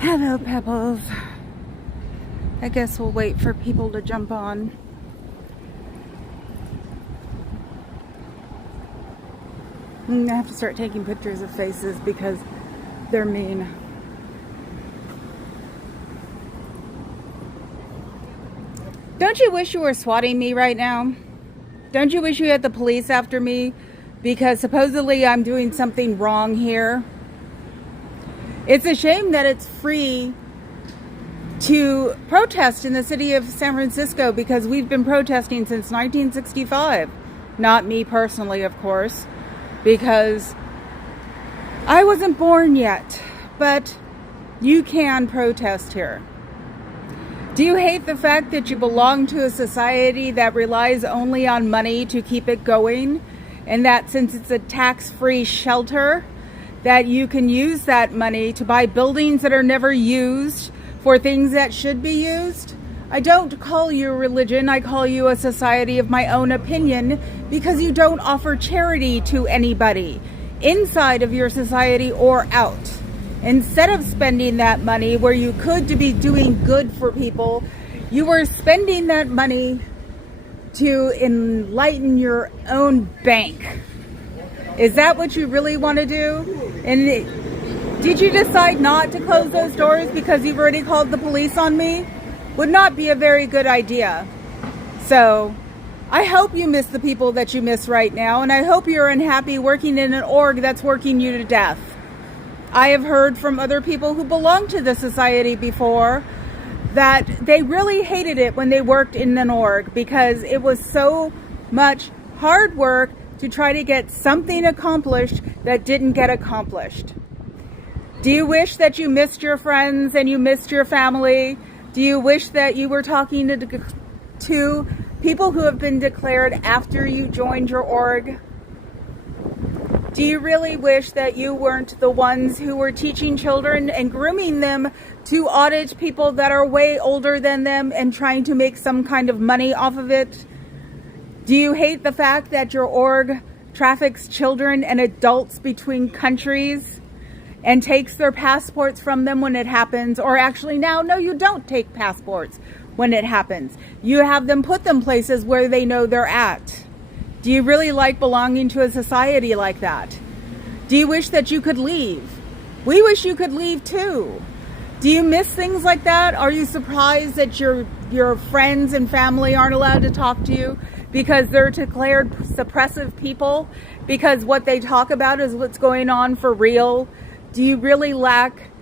Hello, Pebbles. I guess we'll wait for people to jump on. I have to start taking pictures of faces because they're mean. Don't you wish you were swatting me right now? Don't you wish you had the police after me? Because supposedly I'm doing something wrong here. It's a shame that it's free to protest in the city of San Francisco because we've been protesting since 1965. Not me personally, of course, because I wasn't born yet, but you can protest here. Do you hate the fact that you belong to a society that relies only on money to keep it going? And that since it's a tax-free shelter, that you can use that money to buy buildings that are never used for things that should be used? I don't call you a religion, I call you a society of my own opinion because you don't offer charity to anybody inside of your society or out. Instead of spending that money where you could to be doing good for people, you are spending that money to enlighten your own bank. Is that what you really want to do? And did you decide not to close those doors because you've already called the police on me? Would not be a very good idea. So I hope you miss the people that you miss right now, and I hope you're unhappy working in an org that's working you to death. I have heard from other people who belonged to the society before that they really hated it when they worked in an org because it was so much hard work to try to get something accomplished that didn't get accomplished. Do you wish that you missed your friends and you missed your family? Do you wish that you were talking to people who have been declared after you joined your org? Do you really wish that you weren't the ones who were teaching children and grooming them to audit people that are way older than them and trying to make some kind of money off of it? Do you hate the fact that your org traffics children and adults between countries and takes their passports from them when it happens? Or actually now, no, you don't take passports when it happens. You have them put them places where they know they're at. Do you really like belonging to a society like that? Do you wish that you could leave? We wish you could leave too. Do you miss things like that? Are you surprised that your friends and family aren't allowed to talk to you because they're declared suppressive people? Because what they talk about is what's going on for real? Do you really lack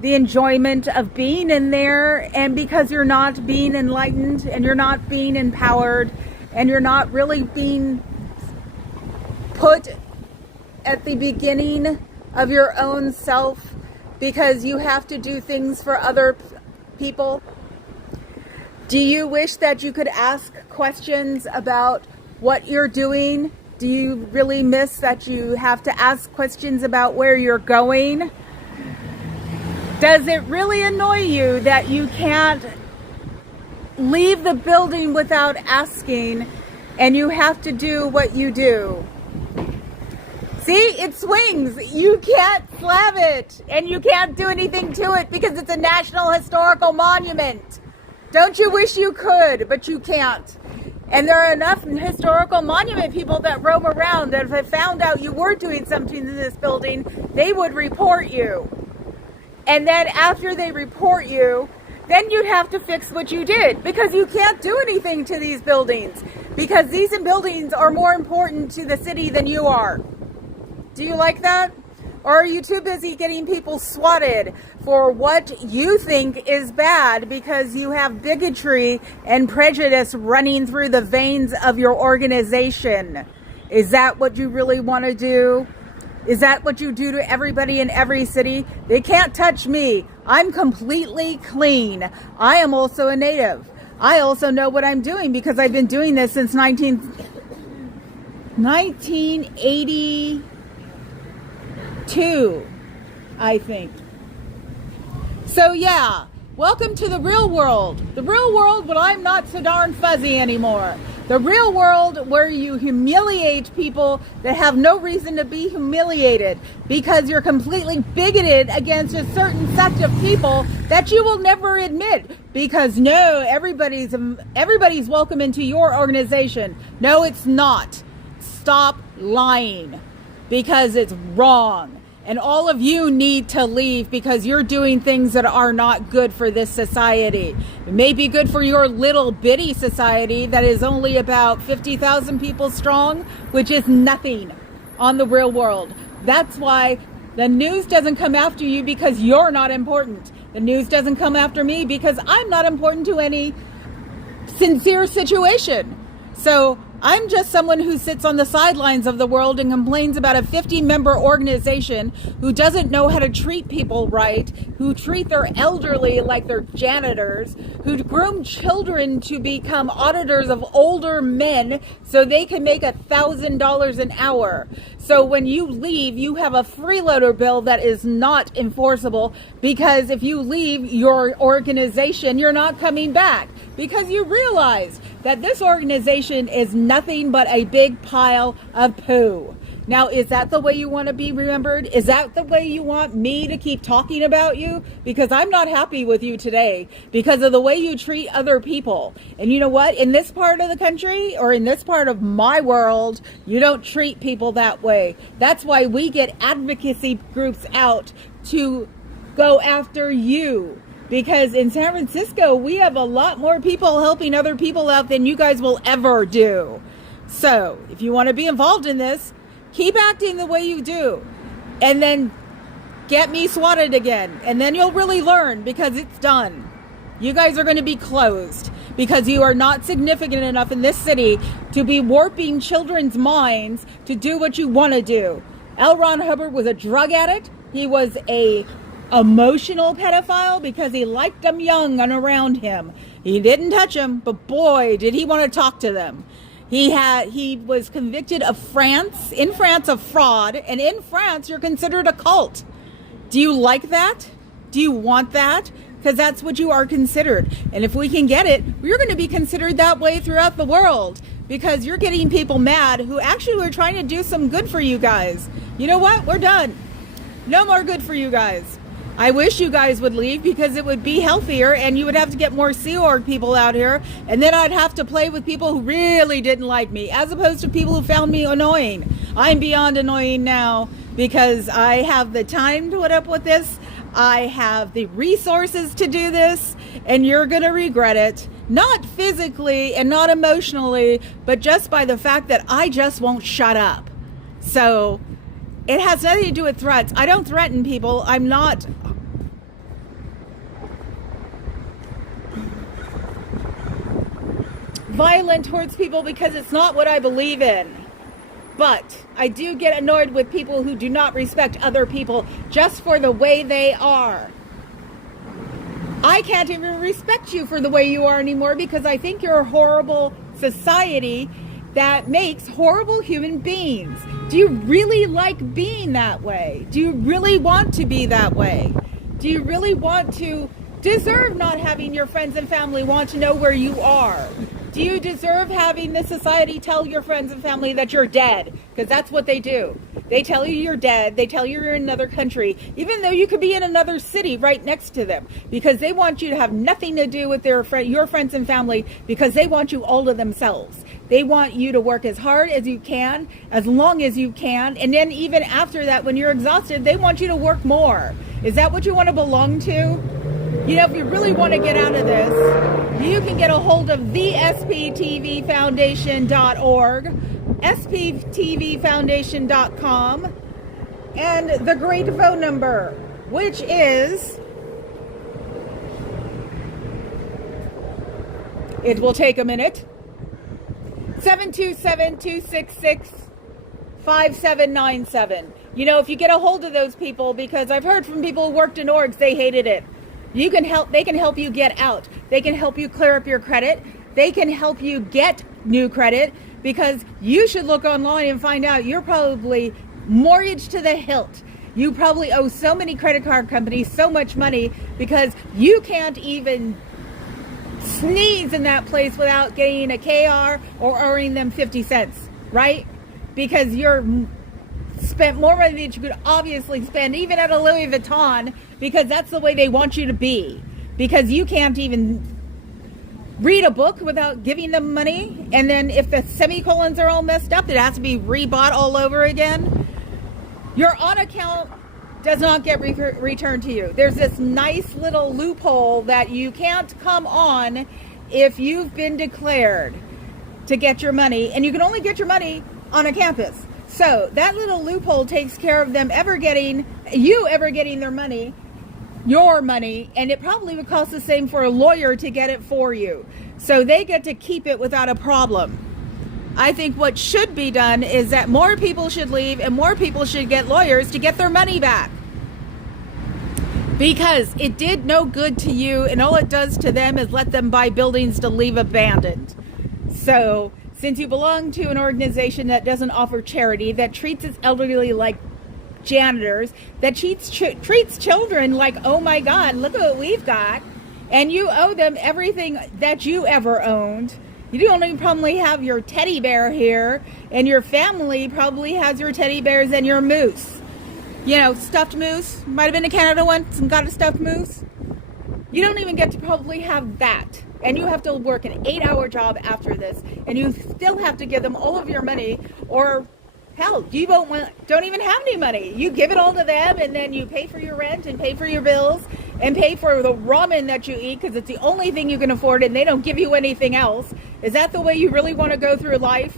the enjoyment of being in there? And because you're not being enlightened and you're not being empowered and you're not really being put at the beginning of your own self because you have to do things for other people? Do you wish that you could ask questions about what you're doing? Do you really miss that you have to ask questions about where you're going? Does it really annoy you that you can't leave the building without asking and you have to do what you do? See, it swings. You can't slab it and you can't do anything to it because it's a national historical monument. Don't you wish you could, but you can't. And there are enough historical monument people that roam around that if they found out you were doing something in this building, they would report you. And then after they report you, then you'd have to fix what you did because you can't do anything to these buildings because these buildings are more important to the city than you are. Do you like that? Or are you too busy getting people swatted for what you think is bad because you have bigotry and prejudice running through the veins of your organization? Is that what you really want to do? Is that what you do to everybody in every city? They can't touch me. I'm completely clean. I am also a native. I also know what I'm doing because I've been doing this since 1982, I think. So yeah, welcome to the real world. The real world, but I'm not so darn fuzzy anymore. The real world where you humiliate people that have no reason to be humiliated because you're completely bigoted against a certain sect of people that you will never admit because no, everybody's welcome into your organization. No, it's not. Stop lying because it's wrong. And all of you need to leave because you're doing things that are not good for this society. It may be good for your little bitty society that is only about 50,000 people strong, which is nothing on the real world. That's why the news doesn't come after you because you're not important. The news doesn't come after me because I'm not important to any sincere situation. So I'm just someone who sits on the sidelines of the world and complains about a 50-member organization who doesn't know how to treat people right, who treat their elderly like they're janitors, who groom children to become auditors of older men so they can make $1,000 an hour. So when you leave, you have a freeloader bill that is not enforceable because if you leave your organization, you're not coming back because you realize that this organization is nothing but a big pile of poo. Now, is that the way you want to be remembered? Is that the way you want me to keep talking about you? Because I'm not happy with you today because of the way you treat other people. And you know what? In this part of the country or in this part of my world, you don't treat people that way. That's why we get advocacy groups out to go after you. Because in San Francisco, we have a lot more people helping other people out than you guys will ever do. So if you want to be involved in this, keep acting the way you do. And then get me swatted again. And then you'll really learn because it's done. You guys are going to be closed because you are not significant enough in this city to be warping children's minds to do what you want to do. L. Ron Hubbard was a drug addict. He was a emotional pedophile because he liked them young and around him. He didn't touch them, but boy, did he want to talk to them. He was convicted of in France of fraud, and in France you're considered a cult. Do you like that? Do you want that? Because that's what you are considered. And if we can get it, we're going to be considered that way throughout the world because you're getting people mad who actually were trying to do some good for you guys. You know what? We're done. No more good for you guys. I wish you guys would leave because it would be healthier and you would have to get more Sea Org people out here. And then I'd have to play with people who really didn't like me as opposed to people who found me annoying. I'm beyond annoying now because I have the time to put up with this. I have the resources to do this and you're going to regret it. Not physically and not emotionally, but just by the fact that I just won't shut up. So it has nothing to do with threats. I don't threaten people. I'm not violent towards people because it's not what I believe in. But I do get annoyed with people who do not respect other people just for the way they are. I can't even respect you for the way you are anymore because I think you're a horrible society that makes horrible human beings. Do you really like being that way? Do you really want to be that way? Do you really want to deserve not having your friends and family want to know where you are? Do you deserve having this society tell your friends and family that you're dead? Because that's what they do. They tell you you're dead. They tell you you're in another country, even though you could be in another city right next to them, because they want you to have nothing to do with your friends and family because they want you all to themselves. They want you to work as hard as you can, as long as you can, and then even after that, when you're exhausted, they want you to work more. Is that what you want to belong to? You know, if you really want to get out of this, you can get a hold of the SPTVFoundation.org, SPTVFoundation.com, and the great phone number, which is, it will take a minute, 727-266-5797. You know, if you get a hold of those people, because I've heard from people who worked in orgs, they hated it. They can help you get out. They can help you clear up your credit. They can help you get new credit, because you should look online and find out you're probably mortgaged to the hilt. You probably owe so many credit card companies so much money because you can't even sneeze in that place without getting a KR or owing them 50 cents, right? Because you're spent more money than you could obviously spend, even at a Louis Vuitton, because that's the way they want you to be. Because you can't even read a book without giving them money, and then if the semicolons are all messed up, it has to be rebought all over again. Your on account does not get returned to you. There's this nice little loophole that you can't come on if you've been declared to get your money, and you can only get your money on a campus. So that little loophole takes care of them ever getting their money, your money, and it probably would cost the same for a lawyer to get it for you. So they get to keep it without a problem. I think what should be done is that more people should leave and more people should get lawyers to get their money back. Because it did no good to you, and all it does to them is let them buy buildings to leave abandoned. So since you belong to an organization that doesn't offer charity, that treats its elderly like janitors, that treats children like, oh my God, look at what we've got, and you owe them everything that you ever owned. You don't even probably have your teddy bear here, and your family probably has your teddy bears and your moose. You know, stuffed moose. Might have been to Canada once and got a stuffed moose. You don't even get to probably have that. And you have to work an 8-hour job after this, and you still have to give them all of your money, or hell, you don't even have any money. You give it all to them, and then you pay for your rent and pay for your bills and pay for the ramen that you eat because it's the only thing you can afford, and they don't give you anything else. Is that the way you really want to go through life?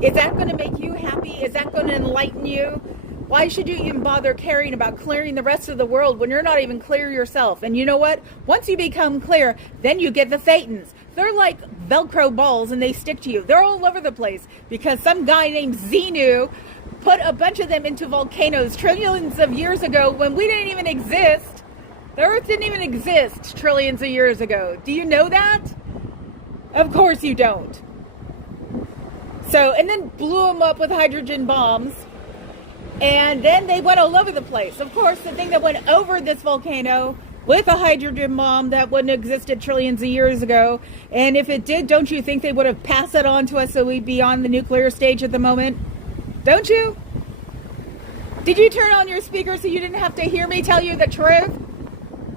Is that going to make you happy? Is that going to enlighten you? Why should you even bother caring about clearing the rest of the world when you're not even clear yourself? And you know what? Once you become clear, then you get the Thetans. They're like Velcro balls and they stick to you. They're all over the place because some guy named Xenu put a bunch of them into volcanoes trillions of years ago when we didn't even exist. The Earth didn't even exist trillions of years ago. Do you know that? Of course you don't. So, and then blew them up with hydrogen bombs. And then they went all over the place. Of course, the thing that went over this volcano with a hydrogen bomb that wouldn't have existed trillions of years ago. And if it did, don't you think they would have passed it on to us so we'd be on the nuclear stage at the moment? Don't you? Did you turn on your speaker so you didn't have to hear me tell you the truth?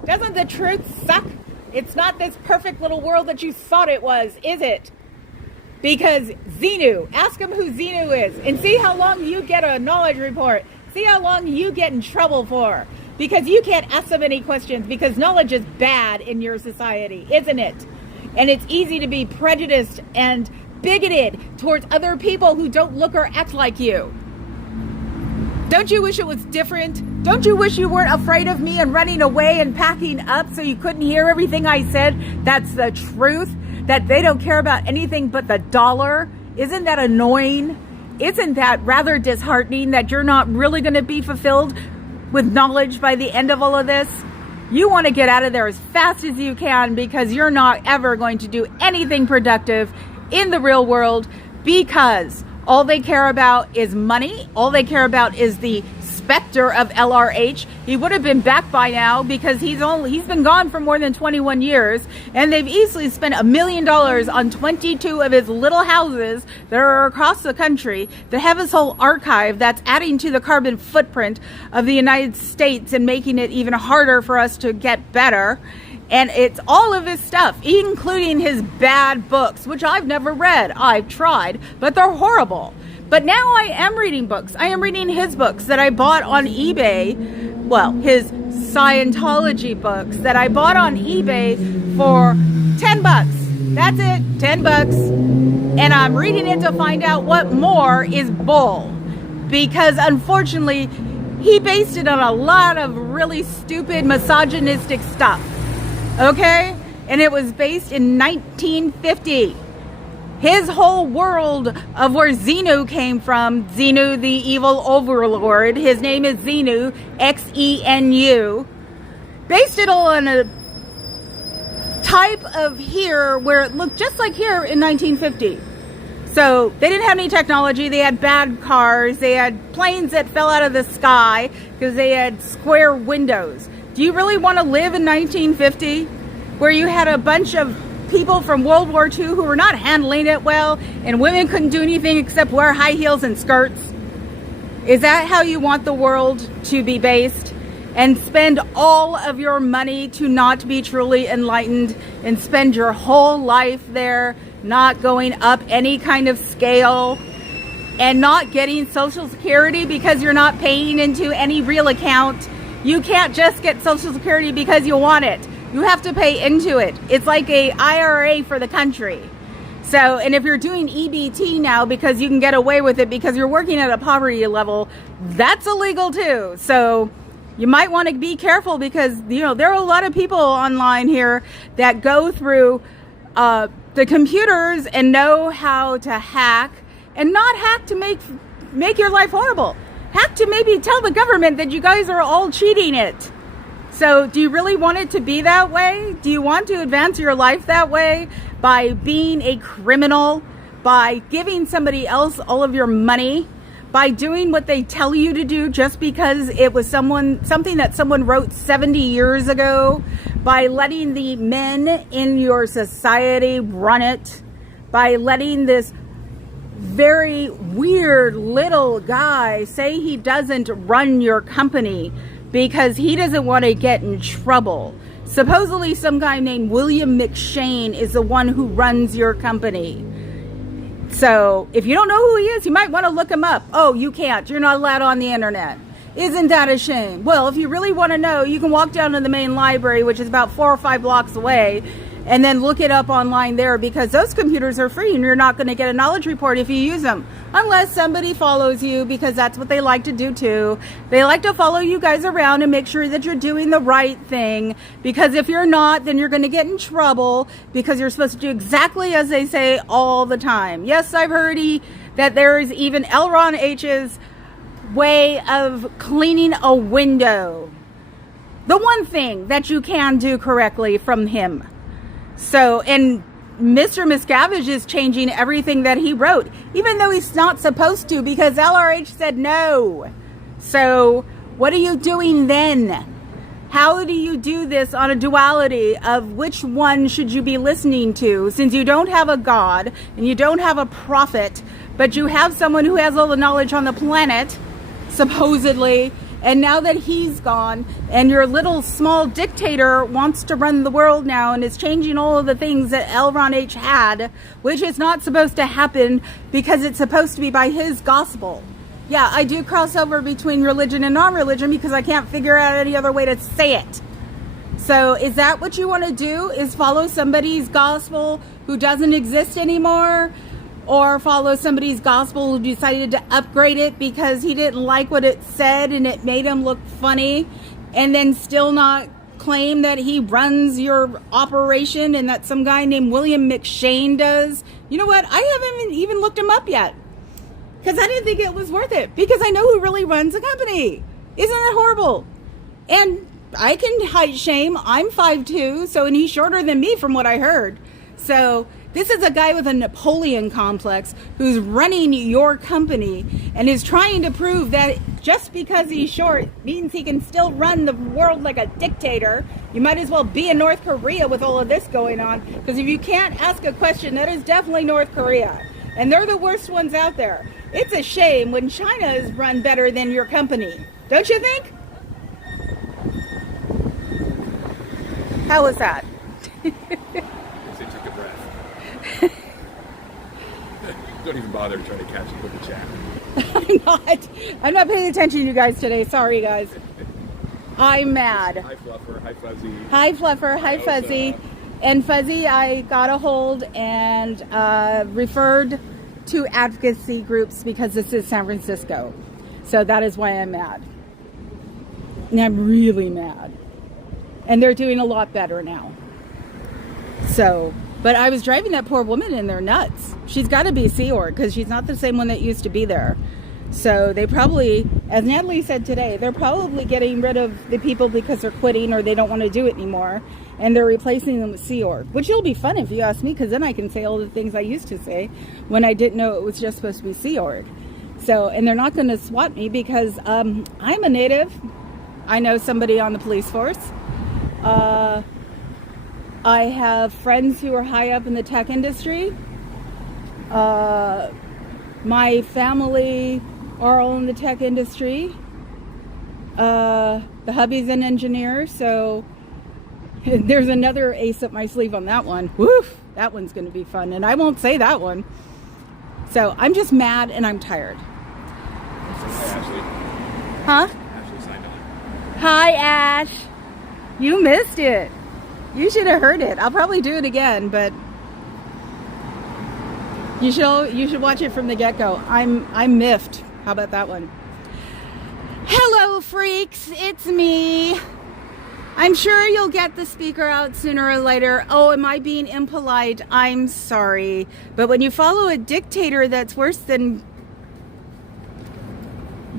Doesn't the truth suck? It's not this perfect little world that you thought it was, is it? Because Xenu, ask them who Xenu is and see how long you get a knowledge report. See how long you get in trouble for. Because you can't ask them any questions because knowledge is bad in your society, isn't it? And it's easy to be prejudiced and bigoted towards other people who don't look or act like you. Don't you wish it was different? Don't you wish you weren't afraid of me and running away and packing up so you couldn't hear everything I said? That's the truth. That they don't care about anything but the dollar. Isn't that annoying? Isn't that rather disheartening that you're not really going to be fulfilled with knowledge by the end of all of this? You want to get out of there as fast as you can because you're not ever going to do anything productive in the real world because all they care about is money. All they care about is the specter of LRH. He would have been back by now because he's been gone for more than 21 years, and they've easily spent $1 million on 22 of his little houses that are across the country that have his whole archive that's adding to the carbon footprint of the United States and making it even harder for us to get better. And it's all of his stuff, including his bad books, which I've never read. I've tried, but they're horrible. But now I am reading books. I am reading his books that I bought on eBay. Well, his Scientology books that I bought on eBay for $10. That's it, $10. And I'm reading it to find out what more is bull. Because unfortunately, he based it on a lot of really stupid misogynistic stuff. Okay? And it was based in 1950. His whole world of where Xenu came from, Xenu the evil overlord, his name is Xenu, Xenu, based it all on a type of here where it looked just like here in 1950. So they didn't have any technology, they had bad cars, they had planes that fell out of the sky because they had square windows. Do you really want to live in 1950? where you had a bunch of people from World War II who were not handling it well, and women couldn't do anything except wear high heels and skirts? Is that how you want the world to be based? And spend all of your money to not be truly enlightened, and spend your whole life there not going up any kind of scale, and not getting Social Security because you're not paying into any real account. You can't just get Social Security because you want it. You have to pay into it. It's like a IRA for the country. So, and if you're doing EBT now because you can get away with it because you're working at a poverty level, that's illegal too. So you might want to be careful, because, you know, there are a lot of people online here that go through the computers and know how to hack, and not hack to make your life horrible. Hack to maybe tell the government that you guys are all cheating it. So do you really want it to be that way? Do you want to advance your life that way, by being a criminal, by giving somebody else all of your money, by doing what they tell you to do just because it was something that someone wrote 70 years ago, by letting the men in your society run it, by letting this very weird little guy say he doesn't run your company because he doesn't want to get in trouble. Supposedly some guy named William McShane is the one who runs your company. So if you don't know who he is, you might want to look him up. Oh, you can't. You're not allowed on the internet. Isn't that a shame? Well, if you really want to know, you can walk down to the main library, which is about 4 or 5 blocks away, and then look it up online there, because those computers are free and you're not going to get a knowledge report if you use them, unless somebody follows you, because that's what they like to do too. They like to follow you guys around and make sure that you're doing the right thing, because if you're not, then you're going to get in trouble, because you're supposed to do exactly as they say all the time. Yes, I've heard that there is even L. Ron H's way of cleaning a window. The one thing that you can do correctly from him. So, and Mr. Miscavige is changing everything that he wrote, even though he's not supposed to, because LRH said no. So what are you doing then? How do you do this on a duality of which one should you be listening to, since you don't have a God and you don't have a prophet, but you have someone who has all the knowledge on the planet, supposedly, and now that he's gone and your little small dictator wants to run the world now and is changing all of the things that L. Ron H. had, which is not supposed to happen because it's supposed to be by his gospel. Yeah, I do cross over between religion and non-religion because I can't figure out any other way to say it. So is that what you want to do? Is follow somebody's gospel who doesn't exist anymore? Or follow somebody's gospel who decided to upgrade it because he didn't like what it said and it made him look funny, and then still not claim that he runs your operation and that some guy named William McShane does? You know what? I haven't even looked him up yet because I didn't think it was worth it, because I know who really runs the company. Isn't that horrible? And I can height shame. I'm 5'2", so, and he's shorter than me from what I heard. So this is a guy with a Napoleon complex who's running your company and is trying to prove that just because he's short means he can still run the world like a dictator. You might as well be in North Korea with all of this going on, because if you can't ask a question, that is definitely North Korea. And they're the worst ones out there. It's a shame when China is run better than your company. Don't you think? How was that? Don't even bother trying to catch up with the chat. I'm not paying attention to you guys today. Sorry, guys. I'm mad. Hi, Fluffer. Hi, Fuzzy. Hi, Fluffer. Hi, Fuzzy. And Fuzzy, I got a hold and referred to advocacy groups because this is San Francisco. So that is why I'm mad. And I'm really mad. And they're doing a lot better now. So... But I was driving that poor woman and they're nuts. She's got to be Sea Org because she's not the same one that used to be there. So they probably, as Natalie said today, they're probably getting rid of the people because they're quitting or they don't want to do it anymore. And they're replacing them with Sea Org, which will be fun if you ask me, because then I can say all the things I used to say when I didn't know it was just supposed to be Sea Org. So, and they're not going to swat me because I'm a native. I know somebody on the police force. I have friends who are high up in the tech industry. My family are all in the tech industry. The hubby's an engineer, so there's another ace up my sleeve on that one. Woof! That one's going to be fun, and I won't say that one. So I'm just mad and I'm tired. Hi, Ashley. Huh? Ashley signed on. Hi, Ash. You missed it. You should have heard it. I'll probably do it again, but you should watch it from the get-go. I'm miffed. How about that one? Hello, freaks. It's me. I'm sure you'll get the speaker out sooner or later. Oh, am I being impolite? I'm sorry. But when you follow a dictator that's worse than...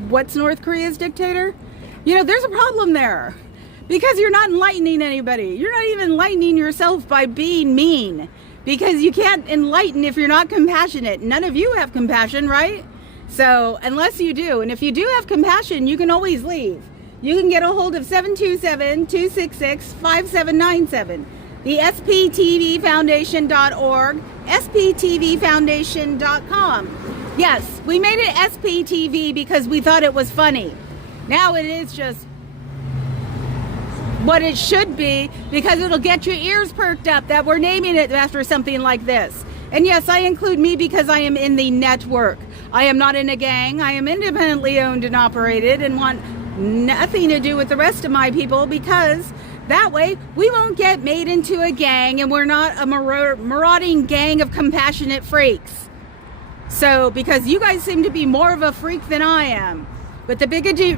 What's North Korea's dictator? You know, there's a problem there. Because you're not enlightening anybody. You're not even enlightening yourself by being mean. Because you can't enlighten if you're not compassionate. None of you have compassion, right? So, unless you do. And if you do have compassion, you can always leave. You can get a hold of 727-266-5797. The SPTV Foundation.org, SPTVFoundation.com. Yes, we made it SPTV because we thought it was funny. Now it is just what it should be, because it'll get your ears perked up that we're naming it after something like this. And yes, I include me because I am in the network. I am not in a gang. I am independently owned and operated and want nothing to do with the rest of my people, because that way we won't get made into a gang and we're not a marauding gang of compassionate freaks. So, because you guys seem to be more of a freak than I am. But the bigotry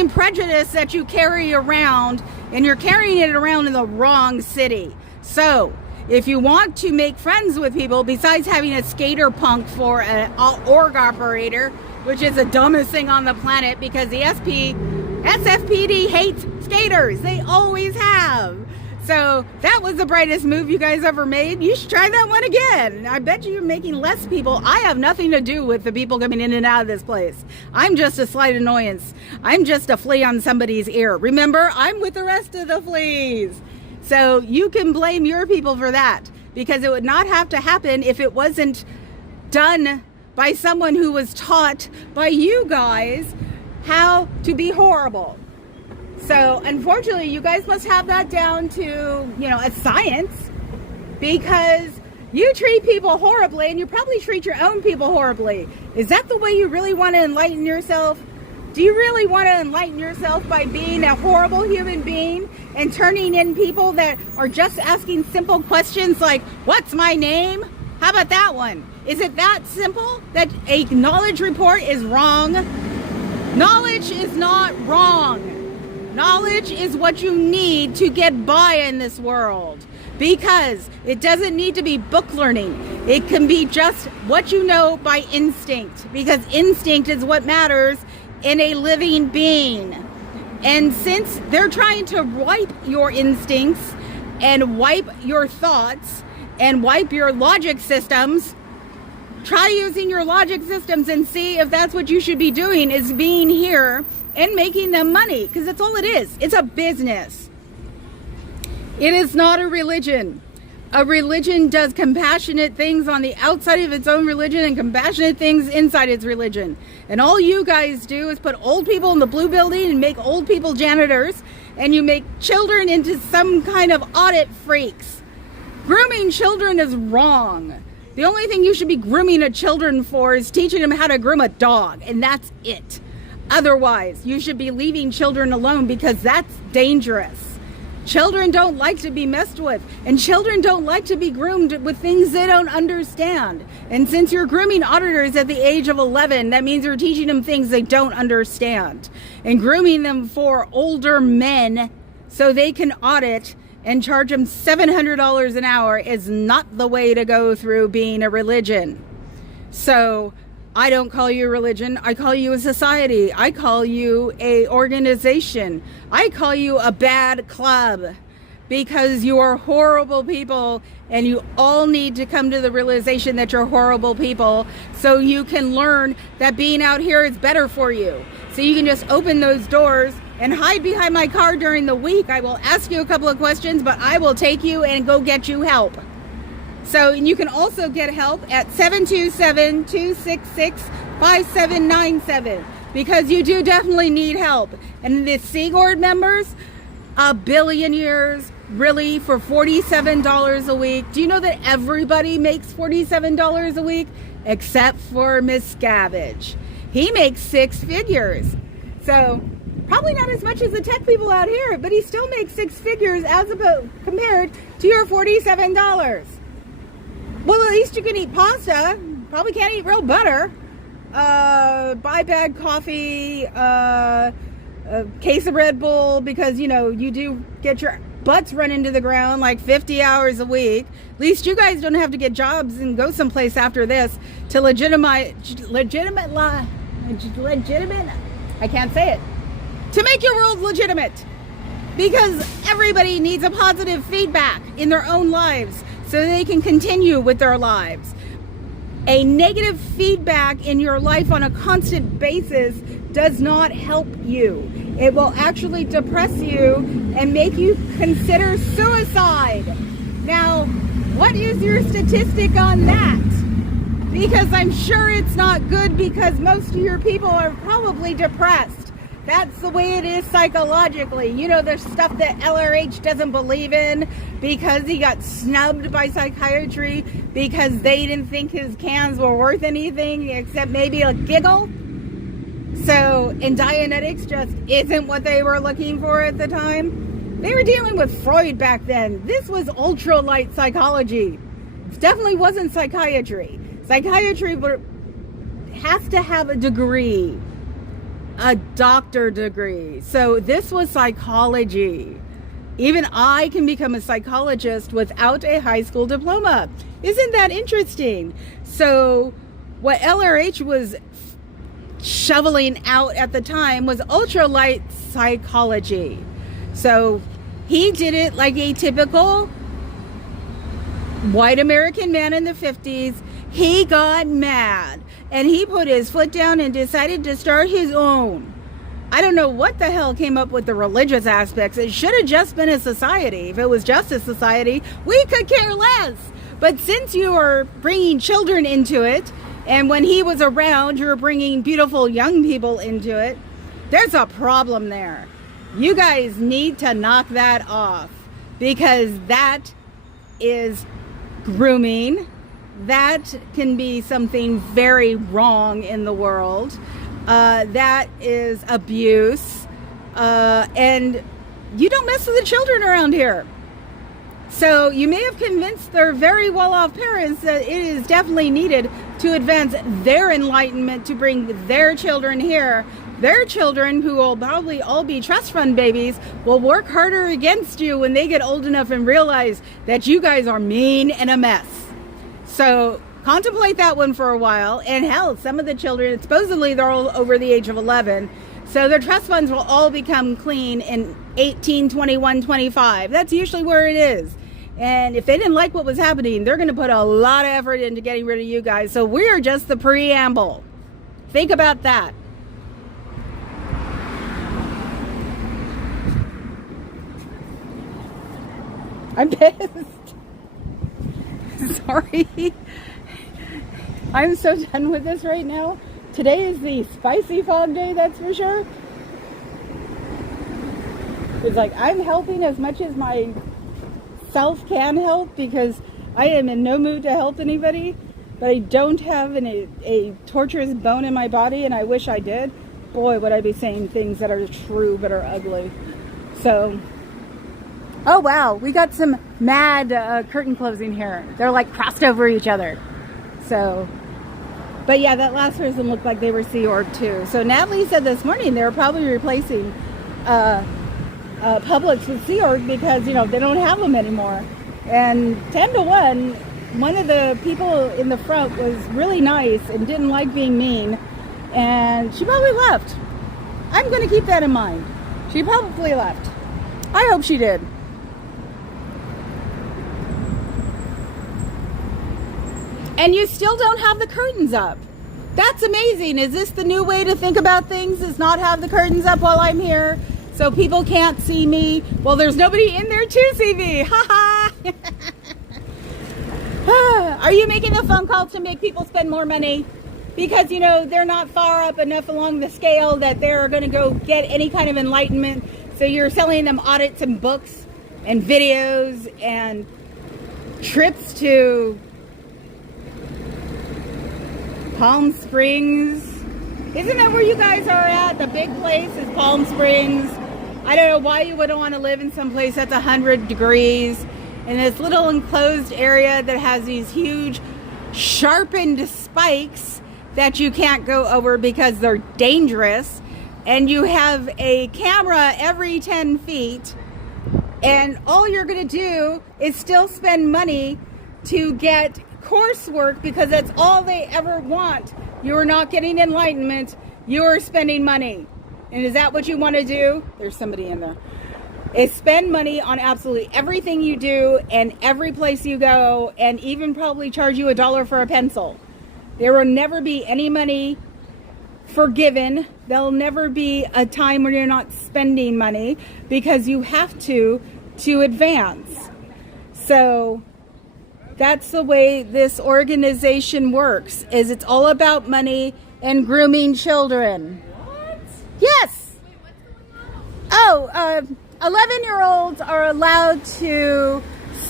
and prejudice that you carry around, and you're carrying it around in the wrong city. So, if you want to make friends with people, besides having a skater punk for an org operator, which is the dumbest thing on the planet, because the SFPD hates skaters. They always have. So that was the brightest move you guys ever made. You should try that one again. I bet you're making less people. I have nothing to do with the people coming in and out of this place. I'm just a slight annoyance. I'm just a flea on somebody's ear. Remember, I'm with the rest of the fleas. So you can blame your people for that, because it would not have to happen if it wasn't done by someone who was taught by you guys how to be horrible. So unfortunately, you guys must have that down to, a science, because you treat people horribly, and you probably treat your own people horribly. Is that the way you really want to enlighten yourself? Do you really want to enlighten yourself by being a horrible human being and turning in people that are just asking simple questions like, what's my name? How about that one? Is it that simple that a knowledge report is wrong? Knowledge is not wrong. Knowledge is what you need to get by in this world, because it doesn't need to be book learning. It can be just what you know by instinct, because instinct is what matters in a living being. And since they're trying to wipe your instincts and wipe your thoughts and wipe your logic systems, try using your logic systems and see if that's what you should be doing, is being here and making them money, because that's all it is. It's a business. It is not a religion. A religion does compassionate things on the outside of its own religion and compassionate things inside its religion. And all you guys do is put old people in the blue building and make old people janitors, and you make children into some kind of audit freaks. Grooming children is wrong. The only thing you should be grooming a children for is teaching them how to groom a dog, and that's it. Otherwise, you should be leaving children alone, because that's dangerous. Children don't like to be messed with, and children don't like to be groomed with things they don't understand. And since you're grooming auditors at the age of 11, that means you're teaching them things they don't understand. And grooming them for older men so they can audit and charge them $700 an hour is not the way to go through being a religion. So I don't call you a religion. I call you a society. I call you a organization. I call you a bad club, because you are horrible people, and you all need to come to the realization that you're horrible people, so you can learn that being out here is better for you. So you can just open those doors and hide behind my car during the week. I will ask you a couple of questions, but I will take you and go get you help. So, and you can also get help at 727-266-5797 because you do definitely need help. And the Sea Board members, $1 billion years, really, for $47 a week. Do you know that everybody makes $47 a week except for Miscavige? He makes 6 figures. So probably not as much as the tech people out here, but he still makes 6 figures as compared to your $47. Well, at least you can eat pasta. Probably can't eat real butter. Buy bag coffee, a case of Red Bull, because, you know, you do get your butts run into the ground like 50 hours a week. At least you guys don't have to get jobs and go someplace after this to legitimate, I can't say it, to make your world legitimate. Because everybody needs a positive feedback in their own lives so they can continue with their lives. A negative feedback in your life on a constant basis does not help you. It will actually depress you and make you consider suicide. Now, what is your statistic on that? Because I'm sure it's not good, because most of your people are probably depressed. That's the way it is psychologically. You know, there's stuff that LRH doesn't believe in because he got snubbed by psychiatry because they didn't think his cans were worth anything except maybe a giggle. So, and Dianetics just isn't what they were looking for at the time. They were dealing with Freud back then. This was ultralight psychology. It definitely wasn't psychiatry. Psychiatry has to have a degree. A doctor degree. So this was psychology. Even I can become a psychologist without a high school diploma. Isn't that interesting? So what LRH was shoveling out at the time was ultralight psychology. So he did it like a typical white American man in the 50s. He got mad and he put his foot down and decided to start his own. I don't know what the hell came up with the religious aspects. It should have just been a society. If it was just a society, we could care less. But since you are bringing children into it, and when he was around, you were bringing beautiful young people into it, there's a problem there. You guys need to knock that off, because that is grooming. That can be something very wrong in the world. That is abuse. And you don't mess with the children around here. So you may have convinced their very well-off parents that it is definitely needed to advance their enlightenment to bring their children here. Their children, who will probably all be trust fund babies, will work harder against you when they get old enough and realize that you guys are mean and a mess. So contemplate that one for a while. And hell, some of the children, supposedly they're all over the age of 11. So their trust funds will all become clean in 18, 21, 25. That's usually where it is. And if they didn't like what was happening, they're going to put a lot of effort into getting rid of you guys. So we're just the preamble. Think about that. I'm pissed. Sorry. I'm so done with this right now. Today is the spicy fog day, that's for sure. It's like I'm helping as much as my self can help, because I am in no mood to help anybody, but I don't have a torturous bone in my body, and I wish I did. Boy, would I be saying things that are true but are ugly. So, oh wow, we got some mad curtain closing here. They're like crossed over each other. So, but yeah, that last person looked like they were Sea Org too. So Natalie said this morning they were probably replacing Publix with Sea Org because, you know, they don't have them anymore. And 10 to 1, one of the people in the front was really nice and didn't like being mean, and she probably left. I'm going to keep that in mind. She probably left. I hope she did. And you still don't have the curtains up. That's amazing. Is this the new way to think about things? Is not have the curtains up while I'm here? so people can't see me. Well, there's nobody in there to see me. Ha ha. Are you making the phone calls to make people spend more money? Because, you know, they're not far up enough along the scale that they're going to go get any kind of enlightenment. So you're selling them audits and books and videos and trips to Palm Springs. Isn't that where you guys are at? The big place is Palm Springs. I don't know why you wouldn't want to live in some place that's 100 degrees in this little enclosed area that has these huge sharpened spikes that you can't go over because they're dangerous. And you have a camera every 10 feet. And all you're going to do is still spend money to get coursework because that's all they ever want. You're not getting enlightenment. You're spending money. And is that what you want to do? There's somebody in there. Is spend money on absolutely everything you do and every place you go, and even probably charge you $1 for a pencil. There will never be any money forgiven. There'll never be a time when you're not spending money because you have to advance. So that's the way this organization works, is it's all about money and grooming children. What? Yes. Wait, what's going on? 11-year-olds are allowed to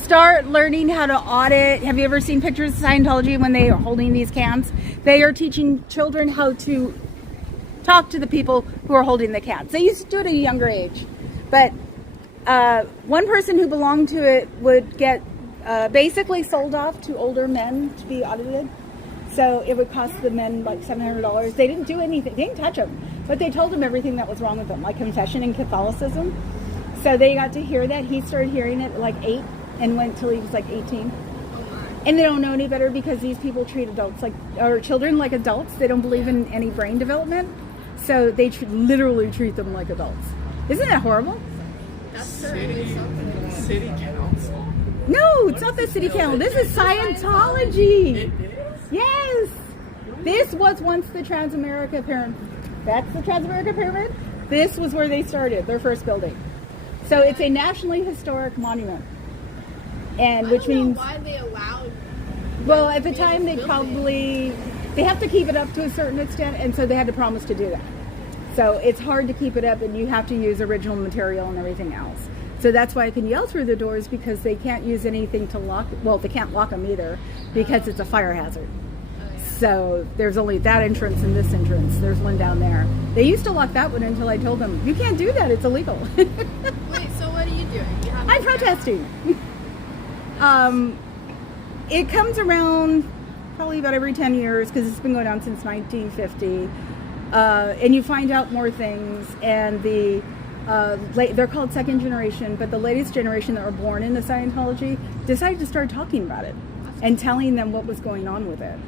start learning how to audit. Have you ever seen pictures of Scientology when they are holding these cans? They are teaching children how to talk to the people who are holding the cans. They used to do it at a younger age. But one person who belonged to it would get basically sold off to older men to be audited. So it would cost the men like $700. They didn't do anything. They didn't touch them. But they told them everything that was wrong with them, like confession and Catholicism. So they got to hear that. He started hearing it at like 8 and went till he was like 18. And they don't know any better because these people treat adults like, or children like adults. They don't believe in any brain development. So they literally treat them like adults. Isn't that horrible? That's certainly something. City council? No, it's not the city council. This is Scientology. Yes. This was once the Transamerica Pyramid. That's the Transamerica Pyramid. This was where they started, their first building. So it's a nationally historic monument. And which means, why they allowed. well, at the time they have to keep it up to a certain extent, and so they had to promise to do that. So it's hard to keep it up, and you have to use original material and everything else. So that's why I can yell through the doors, because they can't use anything to lock. Well, they can't lock them either because it's a fire hazard. So there's only that entrance and this entrance. There's one down there. They used to lock that one until I told them, you can't do that, it's illegal. Wait, so what are you doing? I'm protesting. It comes around probably about every 10 years because it's been going on since 1950. And you find out more things, and they're called second generation, but the latest generation that were born into Scientology decided to start talking about it and telling them what was going on with it.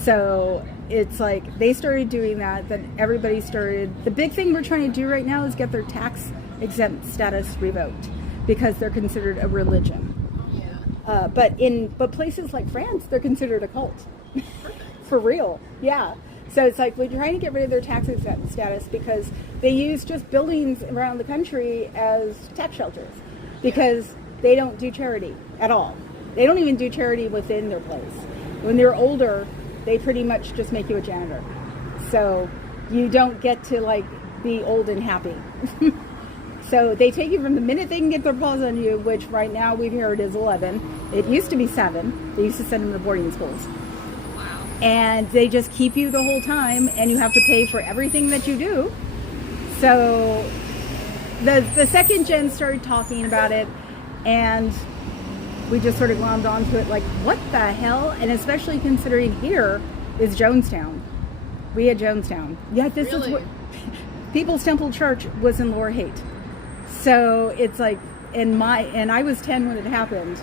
So it's like they started doing that, then everybody started. The big thing we're trying to do right now is get their tax exempt status revoked because they're considered a religion. Yeah. But places like France, they're considered a cult. For real. Yeah. So it's like we're trying to get rid of their tax exempt status because they use just buildings around the country as tax shelters because they don't do charity at all. They don't even do charity within their place. When they're older, they pretty much just make you a janitor. So you don't get to like be old and happy. So they take you from the minute they can get their paws on you, which right now we've heard is 11. It used to be 7. They used to send them to boarding schools. Wow. And they just keep you the whole time, and you have to pay for everything that you do. So the second gen started talking about it, and we just sort of glommed onto it like, what the hell? And especially considering here is Jonestown. We had Jonestown. Yeah, this Really? is what People's Temple Church was in Lower Haight. So it's like and I was 10 when it happened.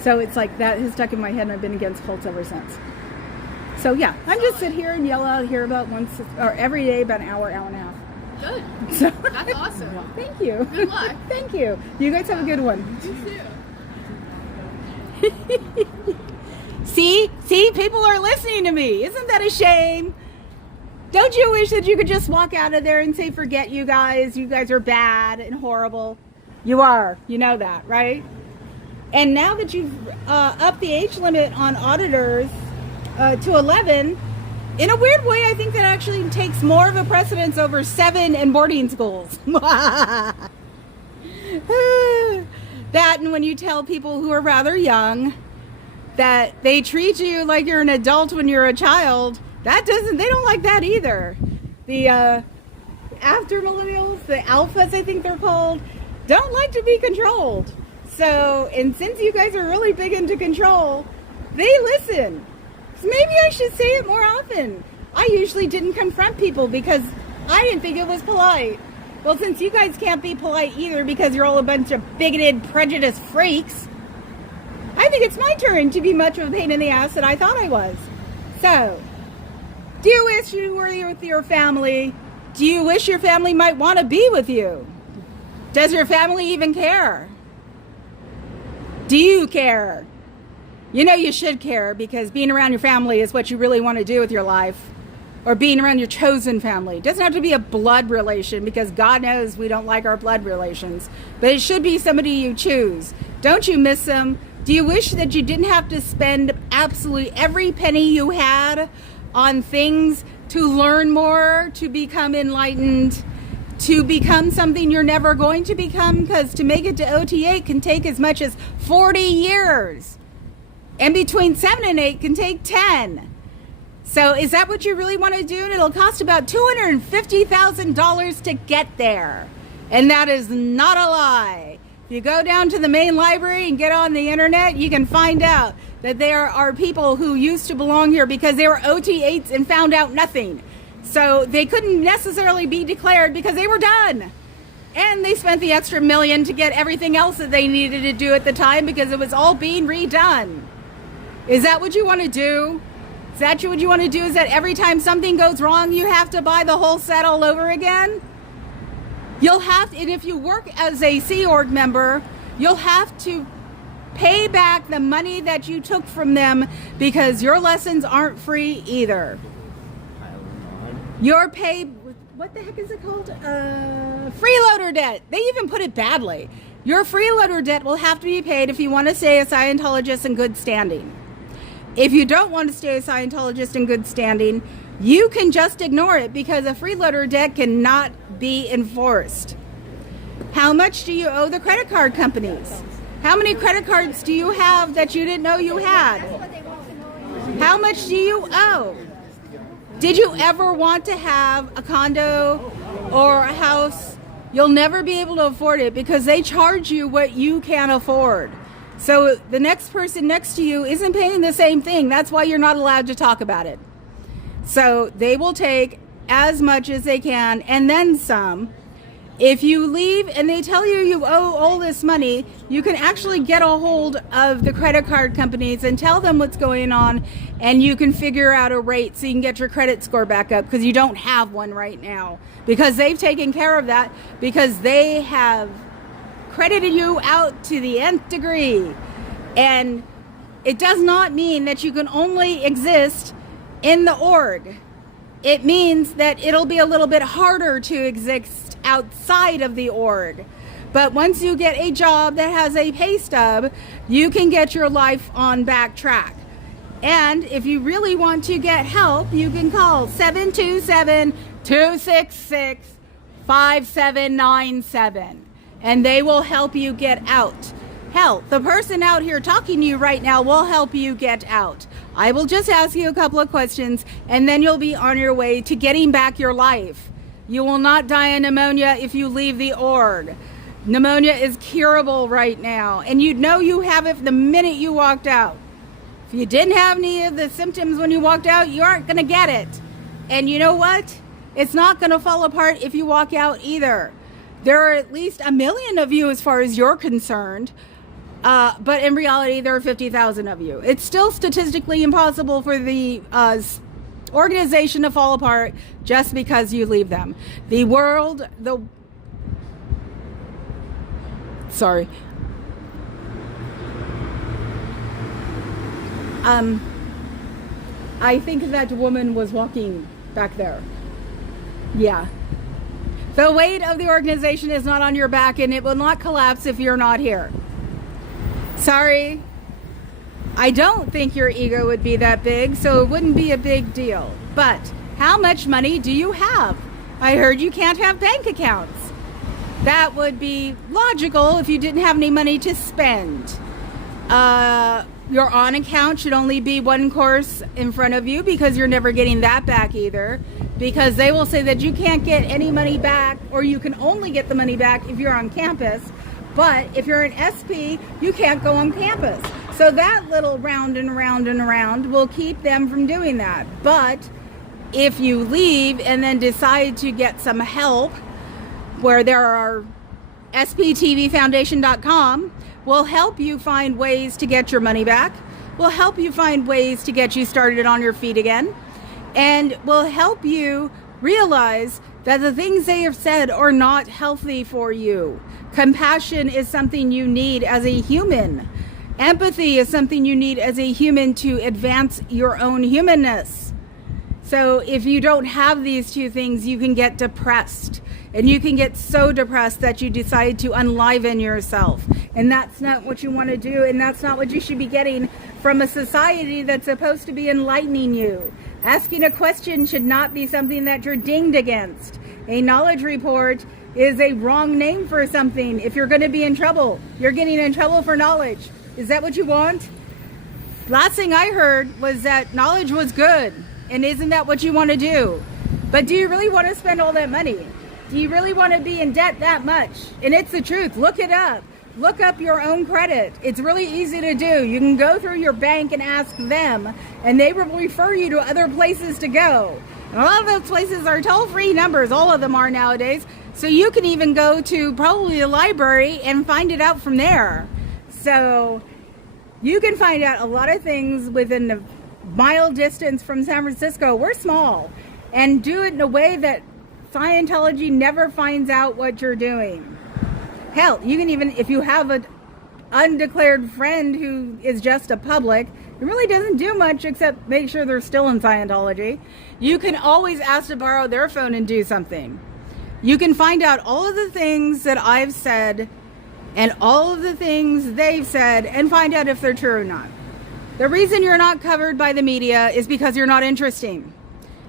So it's like that has stuck in my head, and I've been against cults ever since. So yeah, I'm just sit here and yell out here about once or every day about an hour and a half. Good. So That's awesome. thank you. Good luck. Thank you. You guys have a good one. You too. See, people are listening to me. Isn't that a shame? Don't you wish that you could just walk out of there and say, forget you guys are bad and horrible? You are. You know that, right? And now that you've upped the age limit on auditors to 11, in a weird way, I think that actually takes more of a precedence over 7 and boarding schools. That, and when you tell people who are rather young that they treat you like you're an adult when you're a child, they don't like that either. The after millennials, the alphas, I think they're called, don't like to be controlled. So, and since you guys are really big into control, they listen. So maybe I should say it more often. I usually didn't confront people because I didn't think it was polite. Well, since you guys can't be polite either because you're all a bunch of bigoted, prejudiced freaks, I think it's my turn to be much of a pain in the ass than I thought I was. So, do you wish you were with your family? Do you wish your family might want to be with you? Does your family even care? Do you care? You know you should care, because being around your family is what you really want to do with your life. Or being around your chosen family. It doesn't have to be a blood relation, because God knows we don't like our blood relations. But it should be somebody you choose. Don't you miss them? Do you wish that you didn't have to spend absolutely every penny you had on things to learn more, to become enlightened, to become something you're never going to become? Because to make it to OT8 can take as much as 40 years. And between 7 and 8 can take 10. So is that what you really want to do? And it'll cost about $250,000 to get there. And that is not a lie. If you go down to the main library and get on the internet, you can find out that there are people who used to belong here because they were OT8s and found out nothing. So they couldn't necessarily be declared because they were done. And they spent the extra $1 million to get everything else that they needed to do at the time because it was all being redone. Is that what you want to do? Is that what you want to do? Is that every time something goes wrong, you have to buy the whole set all over again? You'll have to, and if you work as a Sea Org member, you'll have to pay back the money that you took from them because your lessons aren't free either. You're paid, what the heck is it called? Freeloader debt. They even put it badly. Your freeloader debt will have to be paid if you want to stay a Scientologist in good standing. If you don't want to stay a Scientologist in good standing, you can just ignore it because a freeloader debt cannot be enforced. How much do you owe the credit card companies? How many credit cards do you have that you didn't know you had? How much do you owe? Did you ever want to have a condo or a house? You'll never be able to afford it because they charge you what you can't afford. So the next person next to you isn't paying the same thing. That's why you're not allowed to talk about it. So they will take as much as they can and then some. If you leave and they tell you you owe all this money, you can actually get a hold of the credit card companies and tell them what's going on, and you can figure out a rate so you can get your credit score back up because you don't have one right now. Because they've taken care of that because they have credited you out to the nth degree. And it does not mean that you can only exist in the org. It means that it'll be a little bit harder to exist outside of the org. But once you get a job that has a pay stub, you can get your life on back track. And if you want to get help, you can call 727-266-5797. And they will help you get out. Hell, the person out here talking to you right now will help you get out. I will just ask you a couple of questions, and then you'll be on your way to getting back your life. You will not die of pneumonia if you leave the org. Pneumonia is curable right now, and you'd know you have it the minute you walked out. If you didn't have any of the symptoms when you walked out, you aren't going to get it. And you know what? It's not going to fall apart if you walk out either. There are at least 1 million of you as far as you're concerned, but in reality, there are 50,000 of you. It's still statistically impossible for the organization to fall apart just because you leave them. Sorry. I think that woman was walking back there. Yeah. The weight of the organization is not on your back, and it will not collapse if you're not here. Sorry. I don't think your ego would be that big, so it wouldn't be a big deal. But how much money do you have? I heard you can't have bank accounts. That would be logical if you didn't have any money to spend. Your on account should only be one course in front of you, because you're never getting that back either. Because they will say that you can't get any money back, or you can only get the money back if you're on campus. But if you're an SP, you can't go on campus. So that little round and round and round will keep them from doing that. But if you leave and then decide to get some help, where there are SPTV Foundation.com will help you find ways to get your money back, will help you find ways to get you started on your feet again, and will help you realize that the things they have said are not healthy for you. Compassion is something you need as a human. Empathy is something you need as a human to advance your own humanness. So if you don't have these two things, you can get depressed. And you can get so depressed that you decide to unliven yourself. And that's not what you want to do. And that's not what you should be getting from a society that's supposed to be enlightening you. Asking a question should not be something that you're dinged against. A knowledge report is a wrong name for something. If you're going to be in trouble, you're getting in trouble for knowledge. Is that what you want? Last thing I heard was that knowledge was good. And isn't that what you want to do? But do you really want to spend all that money? Do you really want to be in debt that much? And it's the truth. Look it up. Look up your own credit. It's really easy to do. You can go through your bank and ask them, and they will refer you to other places to go. And a lot of those places are toll-free numbers. All of them are nowadays. So you can even go to probably a library and find it out from there. So you can find out a lot of things within the mile distance from San Francisco. We're small. And do it in a way that Scientology never finds out what you're doing. Hell, you can even, if you have an undeclared friend who is just a public, it really doesn't do much except make sure they're still in Scientology. You can always ask to borrow their phone and do something. You can find out all of the things that I've said and all of the things they've said and find out if they're true or not. The reason you're not covered by the media is because you're not interesting.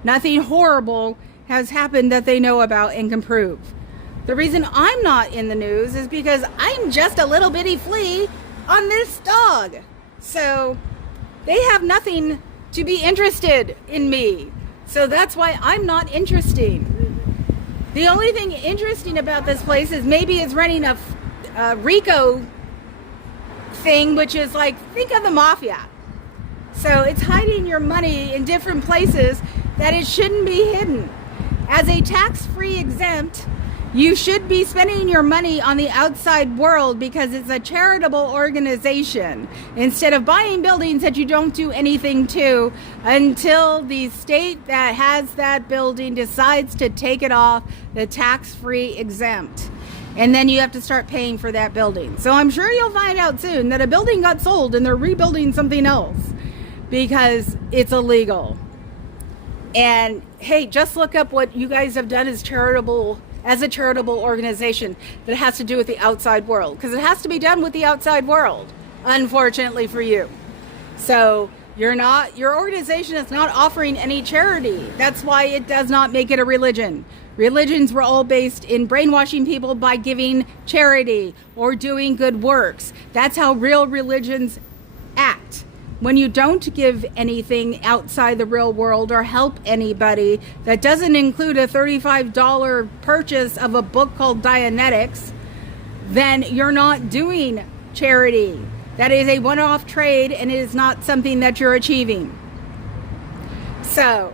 Nothing horrible has happened that they know about and can prove. The reason I'm not in the news is because I'm just a little bitty flea on this dog. So they have nothing to be interested in me. So that's why I'm not interesting. The only thing interesting about this place is maybe it's running a RICO thing, which is like, think of the mafia. So it's hiding your money in different places that it shouldn't be hidden. As a tax-free exempt, you should be spending your money on the outside world because it's a charitable organization, instead of buying buildings that you don't do anything to until the state that has that building decides to take it off the tax-free exempt. And then you have to start paying for that building. So I'm sure you'll find out soon that a building got sold and they're rebuilding something else because it's illegal. And hey, just look up what you guys have done as a charitable organization that has to do with the outside world, because it has to be done with the outside world, unfortunately for you. So your organization is not offering any charity. That's why it does not make it a religion. Religions were all based in brainwashing people by giving charity or doing good works. That's how real religions act. When you don't give anything outside the real world or help anybody, that doesn't include a $35 purchase of a book called Dianetics, then you're not doing charity. That is a one-off trade, and it is not something that you're achieving. So,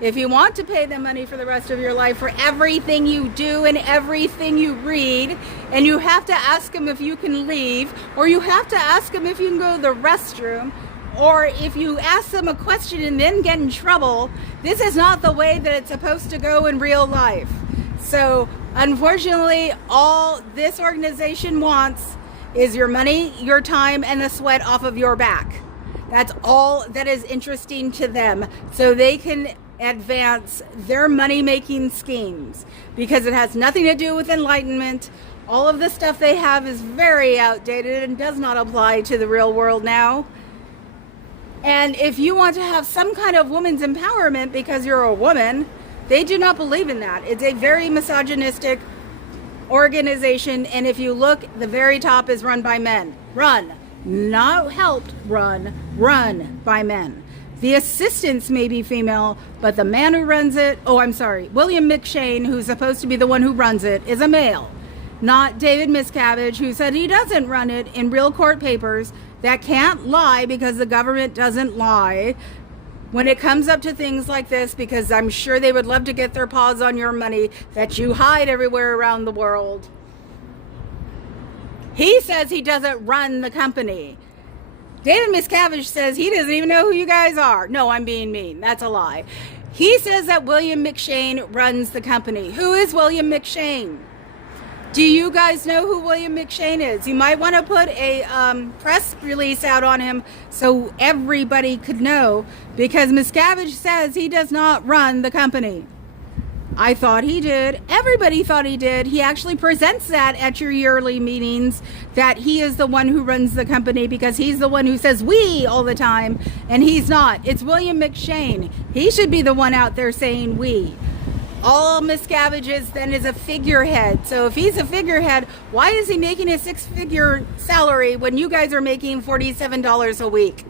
if you want to pay them money for the rest of your life for everything you do and everything you read, and you have to ask them if you can leave, or you have to ask them if you can go to the restroom, or if you ask them a question and then get in trouble, this is not the way that it's supposed to go in real life. So, unfortunately, all this organization wants is your money, your time, and the sweat off of your back. That's all that is interesting to them. So they can advance their money-making schemes because it has nothing to do with enlightenment. All of the stuff they have is very outdated and does not apply to the real world now. And if you want to have some kind of woman's empowerment because you're a woman, they do not believe in that. It's a very misogynistic organization, and if you look, the very top is run by men. Run, not helped run by men. The assistants may be female, but the man who runs it, William McShane, who's supposed to be the one who runs it, is a male. Not David Miscavige, who said he doesn't run it in real court papers that can't lie because the government doesn't lie when it comes up to things like this, because I'm sure they would love to get their paws on your money that you hide everywhere around the world. He says he doesn't run the company. David Miscavige says he doesn't even know who you guys are. No, I'm being mean. That's a lie. He says that William McShane runs the company. Who is William McShane? Do you guys know who William McShane is? You might want to put a press release out on him so everybody could know, because Miscavige says he does not run the company. I thought he did. Everybody thought he did. He actually presents that at your yearly meetings, that he is the one who runs the company because he's the one who says we all the time, and he's not. It's William McShane. He should be the one out there saying we. All Miscavige is then is a figurehead. So if he's a figurehead, why is he making a 6-figure salary when you guys are making $47 a week?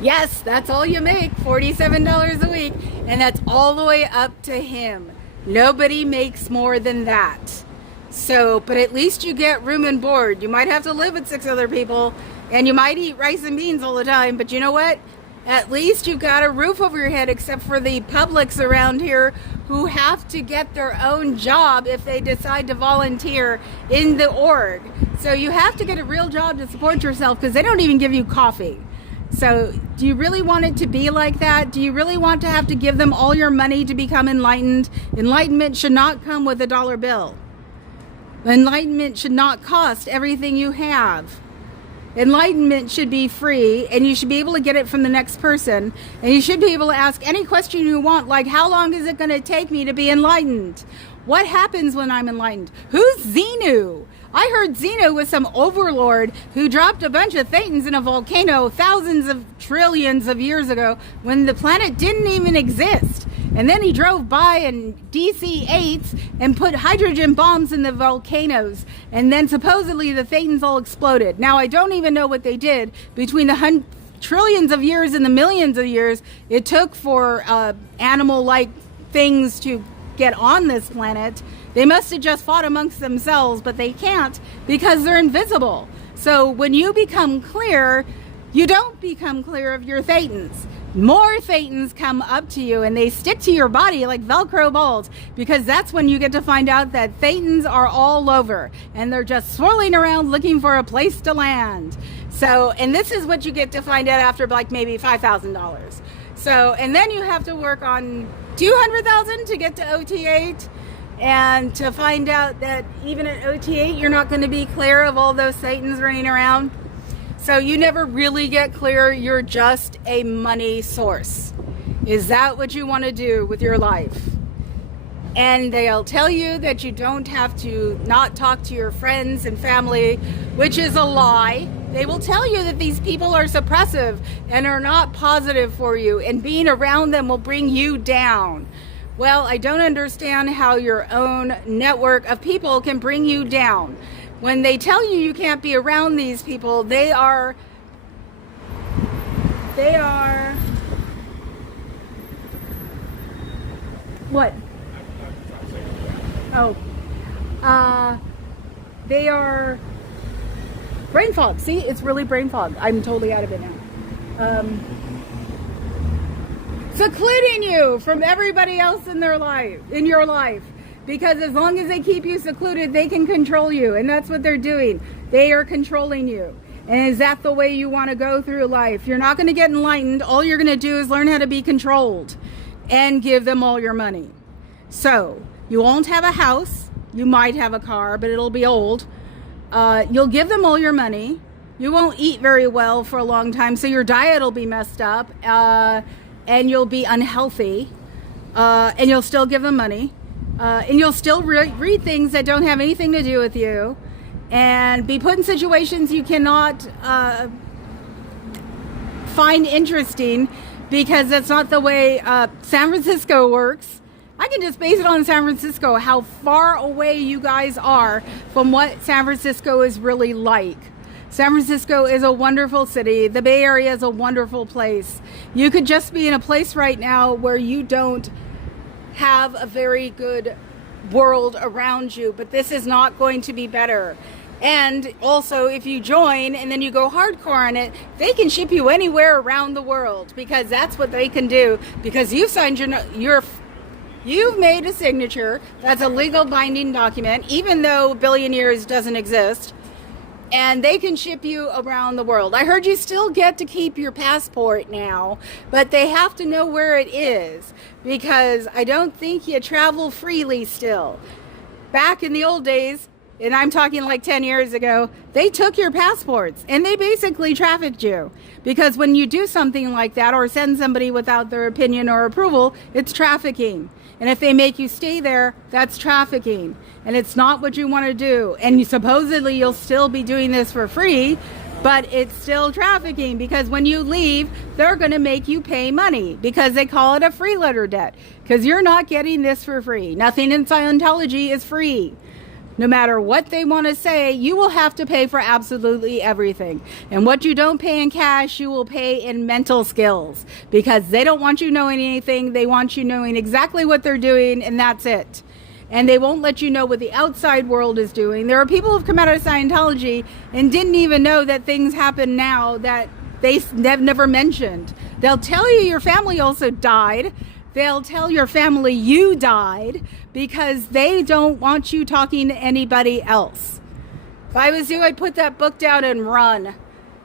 Yes, that's all you make, $47 a week. And that's all the way up to him. Nobody makes more than that. So, but at least you get room and board. You might have to live with 6 other people, and you might eat rice and beans all the time, but you know what? At least you got a roof over your head, except for the publics around here who have to get their own job if they decide to volunteer in the org. So you have to get a real job to support yourself because they don't even give you coffee. So do you really want it to be like that? Do you really want to have to give them all your money to become enlightened? Enlightenment should not come with a dollar bill. Enlightenment should not cost everything you have. Enlightenment should be free, and you should be able to get it from the next person, and you should be able to ask any question you want, like, how long is it going to take me to be enlightened? What happens when I'm enlightened? Who's Xenu? I heard Xenu was some overlord who dropped a bunch of thetans in a volcano thousands of trillions of years ago when the planet didn't even exist. And then he drove by in DC-8s and put hydrogen bombs in the volcanoes. And then supposedly the thetans all exploded. Now, I don't even know what they did between the trillions of years and the millions of years it took for animal-like things to get on this planet. They must have just fought amongst themselves, but they can't because they're invisible. So when you become clear, you don't become clear of your thetans. More thetans come up to you and they stick to your body like Velcro balls, because that's when you get to find out that thetans are all over and they're just swirling around looking for a place to land. So, and this is what you get to find out after like maybe $5,000. So, and then you have to work on $200,000 to get to OT8, and to find out that even at OT8 you're not going to be clear of all those thetans running around. So you never really get clear. You're just a money source. Is that what you want to do with your life? And they'll tell you that you don't have to not talk to your friends and family, which is a lie. They will tell you that these people are suppressive and are not positive for you, and being around them will bring you down. Well, I don't understand how your own network of people can bring you down. When they tell you you can't be around these people, they are what? They are brain fog. See, it's really brain fog. I'm totally out of it now. Secluding you from everybody else in their life, in your life. Because as long as they keep you secluded, they can control you. And that's what they're doing. They are controlling you. And is that the way you want to go through life? You're not going to get enlightened. All you're going to do is learn how to be controlled and give them all your money. So you won't have a house. You might have a car, but it'll be old. You'll give them all your money. You won't eat very well for a long time, so your diet will be messed up. and you'll be unhealthy, and you'll still give them money, and you'll still read things that don't have anything to do with you, and be put in situations you cannot find interesting, because that's not the way San Francisco works. I can just base it on San Francisco, how far away you guys are from what San Francisco is really like. San Francisco is a wonderful city. The Bay Area is a wonderful place. You could just be in a place right now where you don't have a very good world around you, but this is not going to be better. And also, if you join and then you go hardcore on it, they can ship you anywhere around the world, because that's what they can do, because you've signed you've made a signature. That's a legal binding document, even though billionaires doesn't exist. And they can ship you around the world. I heard you still get to keep your passport now, but they have to know where it is, because I don't think you travel freely still. Back in the old days, and I'm talking like 10 years ago, they took your passports and they basically trafficked you. Because when you do something like that or send somebody without their opinion or approval, it's trafficking. And if they make you stay there, that's trafficking. And it's not what you want to do. And supposedly you'll still be doing this for free, but it's still trafficking, because when you leave, they're going to make you pay money, because they call it a free letter debt, because you're not getting this for free. Nothing in Scientology is free. No matter what they want to say, you will have to pay for absolutely everything. And what you don't pay in cash, you will pay in mental skills, because they don't want you knowing anything. They want you knowing exactly what they're doing, and that's it. And they won't let you know what the outside world is doing. There are people who've come out of Scientology and didn't even know that things happen now that they've never mentioned. They'll tell you your family also died. They'll tell your family you died, because they don't want you talking to anybody else. If I was you, I'd put that book down and run,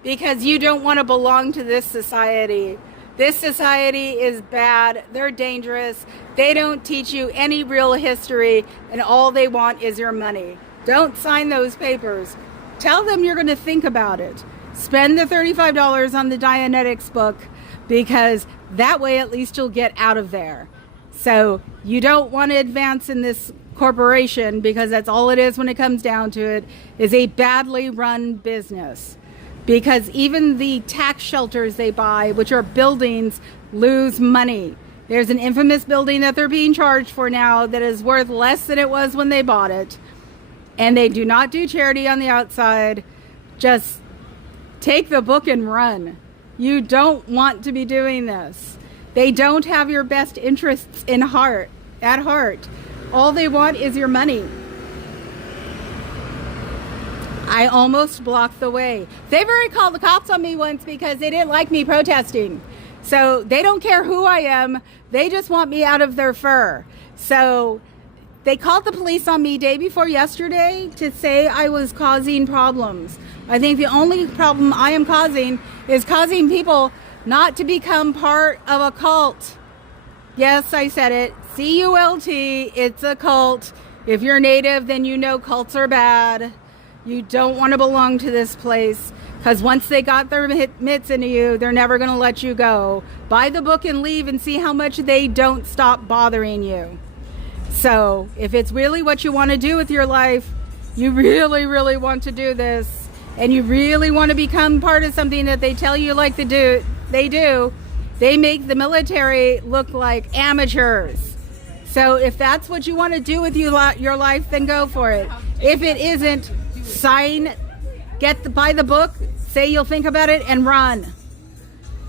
because you don't want to belong to this society. This society is bad. They're dangerous. They don't teach you any real history, and all they want is your money. Don't sign those papers. Tell them you're going to think about it. Spend the $35 on the Dianetics book, because that way at least you'll get out of there. So you don't want to advance in this corporation, because that's all it is when it comes down to it, is a badly run business. Because even the tax shelters they buy, which are buildings, lose money. There's an infamous building that they're being charged for now that is worth less than it was when they bought it. And they do not do charity on the outside. Just take the book and run. You don't want to be doing this. They don't have your best interests at heart. All they want is your money. I almost blocked the way. They've already called the cops on me once because they didn't like me protesting. So they don't care who I am. They just want me out of their fur. So they called the police on me day before yesterday to say I was causing problems. I think the only problem I am causing is causing people not to become part of a cult. Yes, I said it. C-U-L-T. It's a cult. If you're native, then you know cults are bad. You don't want to belong to this place, because once they got their mitts into you, they're never going to let you go. Buy the book and leave and see how much they don't stop bothering you. So if it's really what you want to do with your life, you really, really want to do this, and you really want to become part of something that they tell you like to do, they make the military look like amateurs. So if that's what you want to do with your life, then go for it. If it isn't, sign, buy the book, say you'll think about it, and run.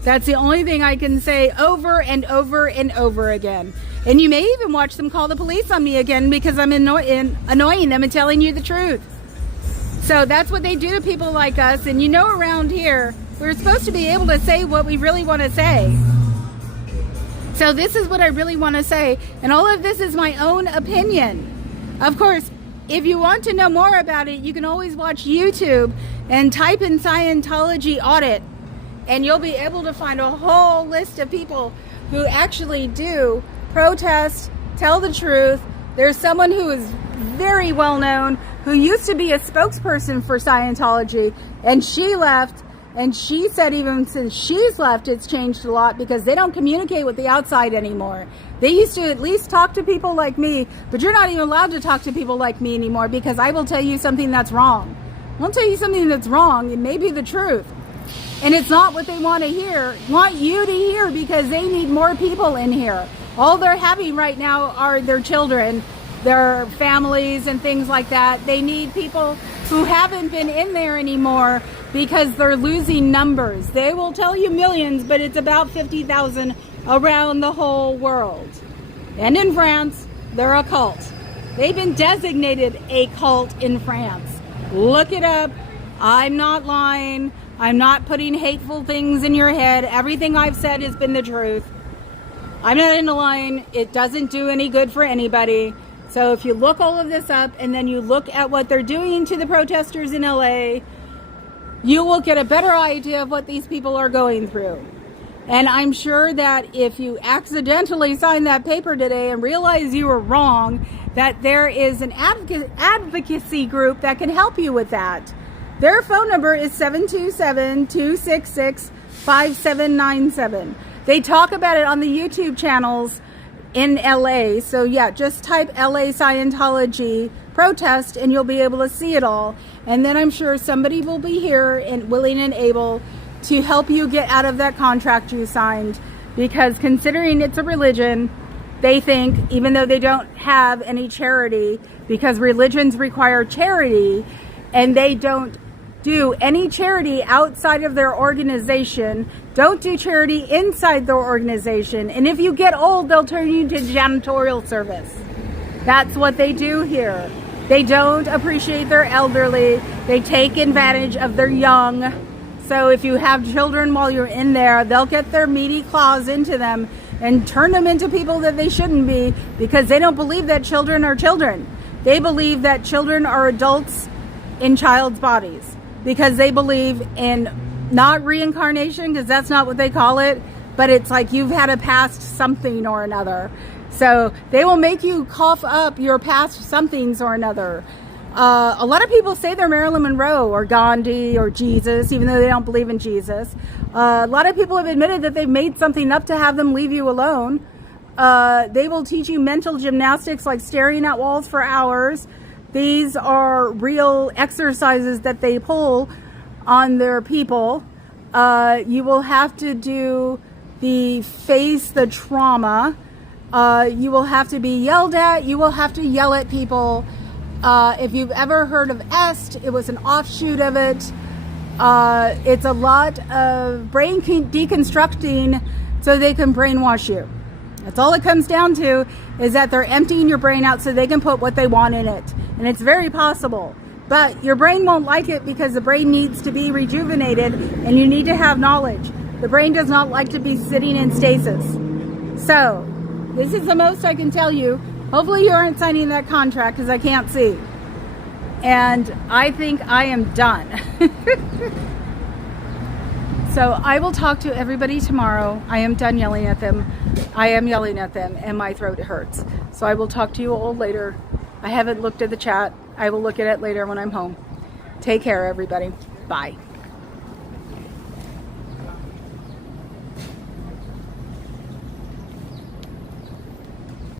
That's the only thing I can say over and over and over again. And you may even watch them call the police on me again because I'm annoying them and telling you the truth. So that's what they do to people like us. And you know, around here, we're supposed to be able to say what we really want to say. So this is what I really want to say. And all of this is my own opinion. Of course, if you want to know more about it, you can always watch YouTube and type in Scientology Audit, and you'll be able to find a whole list of people who actually do protest, tell the truth. There's someone who is very well known who used to be a spokesperson for Scientology, and she left, And she said even since she's left, it's changed a lot because they don't communicate with the outside anymore. They used to at least talk to people like me, but you're not even allowed to talk to people like me anymore because I will tell you something that's wrong. I'll tell you something that's wrong. It may be the truth. And it's not what they want to hear, want you to hear, because they need more people in here. All they're having right now are their children, their families and things like that. They need people who haven't been in there anymore because they're losing numbers. They will tell you millions, but it's about 50,000 around the whole world. And in France, they're a cult. They've been designated a cult in France. Look it up. I'm not lying. I'm not putting hateful things in your head. Everything I've said has been the truth. I'm not into lying. It doesn't do any good for anybody. So if you look all of this up and then you look at what they're doing to the protesters in LA, you will get a better idea of what these people are going through. And I'm sure that if you accidentally sign that paper today and realize you were wrong, that there is an advocacy group that can help you with that. Their phone number is 727-266-5797. They talk about it on the YouTube channels in LA. So yeah, just type LA Scientology Protest and you'll be able to see it all. And then I'm sure somebody will be here and willing and able to help you get out of that contract you signed. Because considering it's a religion, they think, even though they don't have any charity, because religions require charity, and they don't do any charity outside of their organization, don't do charity inside their organization, and if you get old, they'll turn you to janitorial service. That's what they do here. They don't appreciate their elderly. They take advantage of their young. So if you have children while you're in there, they'll get their meaty claws into them and turn them into people that they shouldn't be, because they don't believe that children are children. They believe that children are adults in child's bodies, because they believe in not reincarnation, because that's not what they call it, but it's like you've had a past something or another. So they will make you cough up your past somethings or another. A lot of people say they're Marilyn Monroe or Gandhi or Jesus, even though they don't believe in Jesus. A lot of people have admitted that they've made something up to have them leave you alone. They will teach you mental gymnastics like staring at walls for hours. These are real exercises that they pull on their people. You will have to do face the trauma. You will have to be yelled at. You will have to yell at people. If you've ever heard of EST, it was an offshoot of it. It's a lot of brain deconstructing so they can brainwash you. That's all it comes down to, is that they're emptying your brain out so they can put what they want in it. And it's very possible. But your brain won't like it, because the brain needs to be rejuvenated and you need to have knowledge. The brain does not like to be sitting in stasis. So, this is the most I can tell you. Hopefully you aren't signing that contract, because I can't see. And I think I am done. So I will talk to everybody tomorrow. I am done yelling at them. I am yelling at them and my throat hurts. So I will talk to you all later. I haven't looked at the chat. I will look at it later when I'm home. Take care, everybody. Bye.